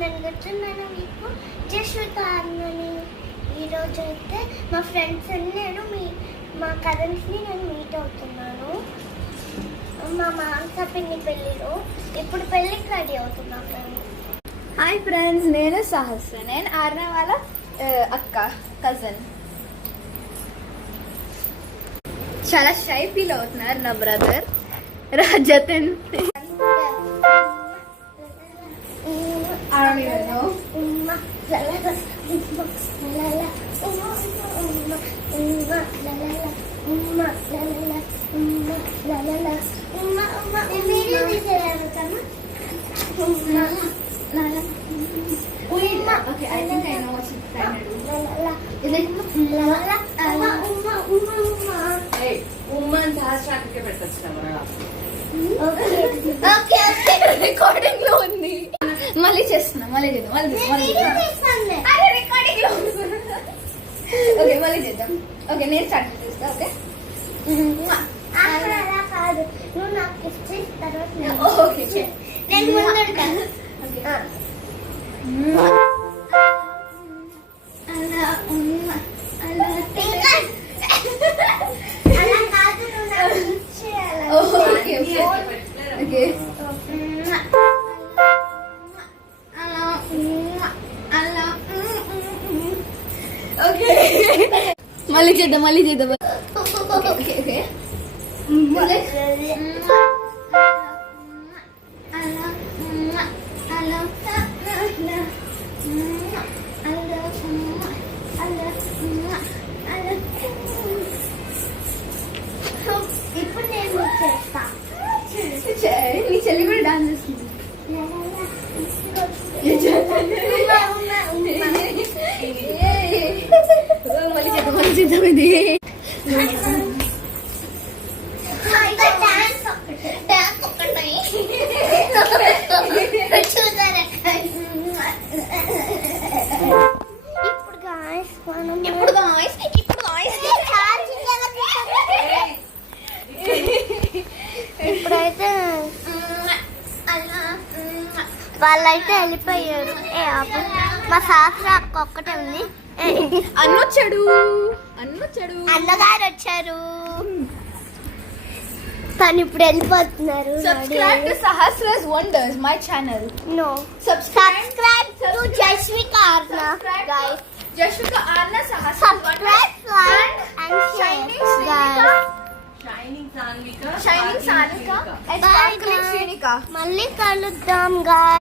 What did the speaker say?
నేను కూర్చున్నాను మీకు జశ్విక అన్నని. ఈరోజు అయితే మా ఫ్రెండ్స్ నేను మా కజిన్స్ని నేను మీట్ అవుతున్నాను మా మాంస పిన్ని పెళ్ళిలో. ఇప్పుడు పెళ్ళికి రెడీ అవుతున్నాను నేను. హాయ్ ఫ్రెండ్స్, నేను సహస్ర. నేను ఆర్న వాళ్ళ అక్క కజిన్. చాలా షై ఫీల్ అవుతున్నారు నా brother రాజతన్. Okay, I think I know what she's trying to do. Is it? Hey, woman has to get the camera. Okay. Recording లో ఉంది. మళ్ళీ చేస్తున్నా, మళ్ళీ చేద్దాం. రికార్డింగ్ లో ఓకే, మళ్ళీ చేద్దాం. ఓకే, నేను స్టార్ట్ చేస్తా. ఓకే, కాదు, నువ్వు నాకు గిఫ్ట్ ఇస్తాను. ఓకే, నేను ముందు ఓకే. అలా కాదు, నువ్వు నాకు గిఫ్ట్ చేయాలి. ఓకే ఓకే ఓకే, మళ్ళీ చేద్దాం. Okay okay okay. ఇప్పుడు నేను చేస్తా. నీ చెల్లి కూడా డాన్స్ చేస్తుంది. మళ్ళీ చేద్దాం ఇది. ఇప్పుడైతే వాళ్ళైతే వెళ్ళిపోయారు. మా శాస్త్ర అక్క ఒక్కటే ఉంది. అన్నొచ్చాడు. అన్నగారు వచ్చారు. తను ఇప్పుడు వెళ్ళిపోతున్నారు. Subscribe to Sahasra's Wonders, my channel. No. Subscribe to Jashvika Arna, guys. Jashvika Arna Sahasra's Subscribe, like, and share, guys. Shining Sanika Shining Sanika and Bye, Sparkling guys. Shrenika. మళ్ళీ కలుద్దాం, guys.